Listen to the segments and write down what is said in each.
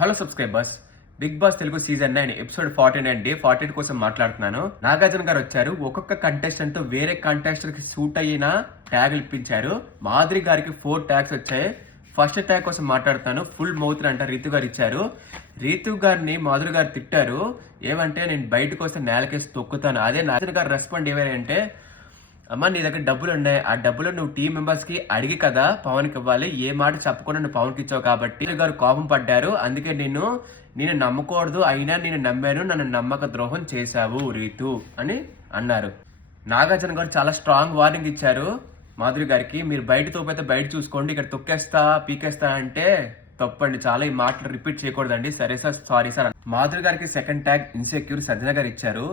Hello subscribers, big boss Telugu season 9 episode 49 day 48 కోసం మాట్లాడుతున్నాను. నాగార్జున గారు వచ్చారు. ఒక్కొక్క కంటెస్టెంట్ తో వేరే కంటెస్టెంట్ కి సూట్ అయిన ట్యాగులు ఇప్పించారు. మాధురి గారికి 4 ట్యాగ్స్ వచ్చాయి. ఫస్ట్ ట్యాగ్ కోసం మాట్లాడుతాను. ఫుల్ మౌత్ అంట రీతు గారు ఇచ్చారు. రీతు గారిని మాధురి గారు తిట్టారు. ఏమంటే నేను బయటకు వస్తే నేలకేసి తొక్కుతాను. అదే నాగార్జున గారు రెస్పాండ్ ఏమంటే, అమ్మ నీ దగ్గర డబ్బులు ఉన్నాయి, ఆ డబ్బులు నువ్వు టీం మెంబర్స్ కి అడిగి కదా పవన్ కి ఇవ్వాలి, ఏ మాట చెప్పకుండా నువ్వు పవన్ కి ఇచ్చావు కాబట్టి గారు కోపం పడ్డారు. అందుకే నేను నమ్మకూడదు, అయినా నేను నమ్మాను, నన్ను నమ్మక ద్రోహం చేశావు రీతు అని అన్నారు. నాగార్జున గారు చాలా స్ట్రాంగ్ వార్నింగ్ ఇచ్చారు మాధురి గారికి. మీరు బయట తోపైతే బయట చూసుకోండి, ఇక్కడ తొక్కేస్తా పీకేస్తా అంటే తప్పండి, చాలా ఈ మాటలు రిపీట్ చేయకూడదండి. సరే సార్, సారీ సార్. మాధురి గారికి సెకండ్ ట్యాగ్ ఇన్సెక్యూర్ సంజన గారు ఇచ్చారు.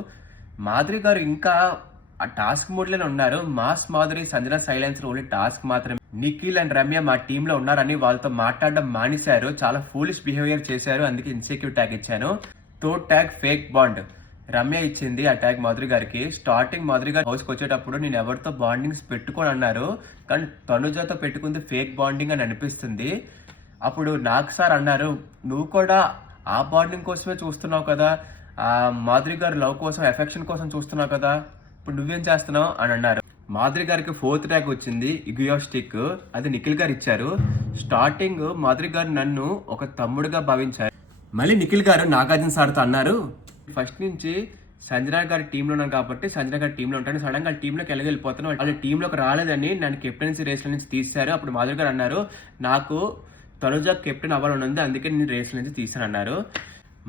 మాధురి గారు ఇంకా ఆ టాస్క్ మోడ్ లోనే ఉన్నారు. Mass Madhuri, Sanjana silence only task మాత్రమే. నిఖిల్ అండ్ రమ్య మా టీమ్ లో ఉన్నారని వాళ్ళతో మాట్లాడడం మానేశారు. చాలా ఫూలిష్ బిహేవియర్ చేశారు, అందుకే ఇన్సెక్యూర్ ట్యాగ్ ఇచ్చాను. Third tag fake bond Ramya ఇచ్చింది ఆ ట్యాగ్ మాధురి గారికి. స్టార్టింగ్ మాధురి గారి హౌస్కి వచ్చేటప్పుడు నేను ఎవరితో బాండింగ్స్ పెట్టుకొని అన్నారు, కానీ తనుజతో పెట్టుకుంది ఫేక్ బాండింగ్ అని అనిపిస్తుంది. అప్పుడు నాకు సార్ అన్నారు, నువ్వు కూడా ఆ బాండింగ్ కోసమే చూస్తున్నావు కదా, ఆ మాధురి గారి లవ్ కోసం ఎఫెక్షన్ కోసం చూస్తున్నావు కదా, ఇప్పుడు నువ్వేం చేస్తున్నావు అని అన్నారు. మాధురి గారికి 4th ట్యాగ్ వచ్చింది ఇగియోస్టిక్, అది నిఖిల్ గారు ఇచ్చారు. స్టార్టింగ్ మాధురి గారు నన్ను ఒక తమ్ముడుగా భావించారు. మళ్ళీ నిఖిల్ గారు నాగార్జున సార్తో అన్నారు, ఫస్ట్ నుంచి సంజన గారి టీంలో ఉన్నాను కాబట్టి సంజన గారి టీంలో ఉంటాను, సడన్ గా టీంలోకి వెళ్ళిపోతాను, వాళ్ళ టీంలోకి రాలేదని నన్ను కెప్టెన్సీ రేస్ నుంచి తీశారు. అప్పుడు మాధురి గారు అన్నారు, నాకు తనుజ కెప్టెన్ అవ్వాలని ఉంది, అందుకే నేను రేస్ నుంచి తీశాను అన్నారు.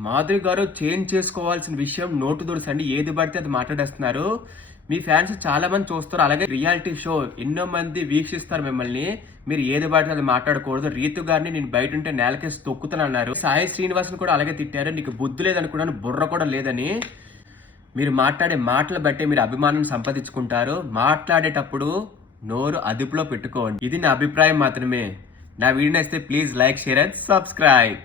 మాధురి గారు చేంజ్ చేసుకోవాల్సిన విషయం నోటు దొరుసండి, ఏది పడితే అది మాట్లాడేస్తున్నారు. మీ ఫ్యాన్స్ చాలా మంది చూస్తారు, అలాగే రియాలిటీ షో ఎన్నో మంది వీక్షిస్తారు మిమ్మల్ని, మీరు ఏది పడితే అది మాట్లాడకూడదు. రీతు గారిని నేను బయట ఉంటే నేలకేసి తొక్కుతాను అన్నారు. సాయి శ్రీనివాస్ని కూడా అలాగే తిట్టారు, నీకు బుద్ధి లేదనుకున్నాను, బుర్ర కూడా లేదని. మీరు మాట్లాడే మాటలు బట్టే మీరు అభిమానం సంపాదించుకుంటారు. మాట్లాడేటప్పుడు నోరు అదుపులో పెట్టుకోండి. ఇది నా అభిప్రాయం మాత్రమే. నా వీడియో నచ్చితే please like, share and subscribe.